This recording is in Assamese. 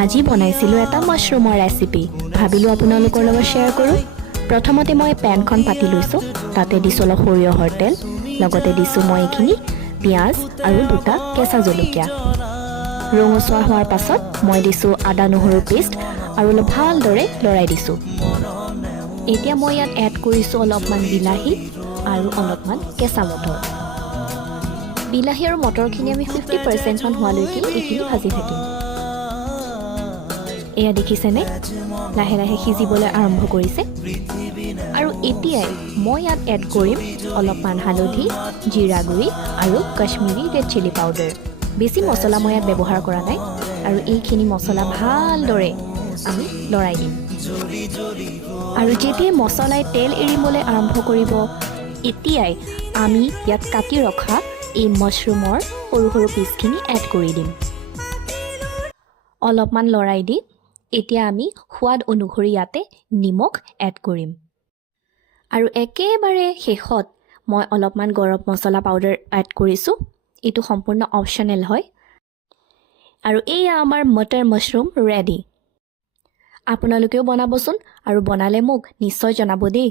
আজি বনাইছিলোঁ এটা মাছৰুমৰ ৰেচিপি ভাবিলোঁ আপোনালোকৰ লগত শ্বেয়াৰ কৰোঁ প্ৰথমতে মই পেনখন পাতি লৈছোঁ তাতে দিছোঁ অলপ সৰিয়হৰ তেল লগতে দিছোঁ মই এইখিনি পিঁয়াজ আৰু দুটা কেঁচা জলকীয়া ৰঙচুৱা হোৱাৰ পাছত মই দিছোঁ আদা নহৰুৰ পেষ্ট আৰু অলপ ভালদৰে লৰাই দিছোঁ এতিয়া মই ইয়াত এড কৰিছোঁ অলপমান বিলাহী আৰু অলপমান কেঁচা মটৰ বিলাহী আৰু মটৰখিনি আমি 50% মান হোৱালৈকে এইখিনি ভাজি থাকিম এয়া দেখিছেনে লাহে লাহে সিজিবলৈ আৰম্ভ কৰিছে আৰু এতিয়াই মই ইয়াত এড কৰিম অলপমান হালধি জিৰা গুড়ি আৰু কাশ্মীৰী ৰেড চিলি পাউডাৰ বেছি মছলা মই ইয়াত ব্যৱহাৰ কৰা নাই আৰু এইখিনি মছলা ভালদৰে আমি লৰাই দিম আৰু যেতিয়া মছলাই তেল এৰিবলৈ আৰম্ভ কৰিব এতিয়াই আমি ইয়াত কাটি ৰখা এই মাছৰুমৰ সৰু সৰু পিচখিনি এড কৰি দিম অলপমান লৰাই দি এতিয়া আমি সোৱাদ অনুসৰি ইয়াতে নিমখ এড কৰিম আৰু একেবাৰে শেষত মই অলপমান গৰম মছলা পাউডাৰ এড কৰিছোঁ এইটো সম্পূৰ্ণ অপচনেল হয় আৰু এয়া আমাৰ মটৰ মাছৰুম ৰেডি আপোনালোকেও বনাবচোন আৰু বনালে মোক নিশ্চয় জনাব দেই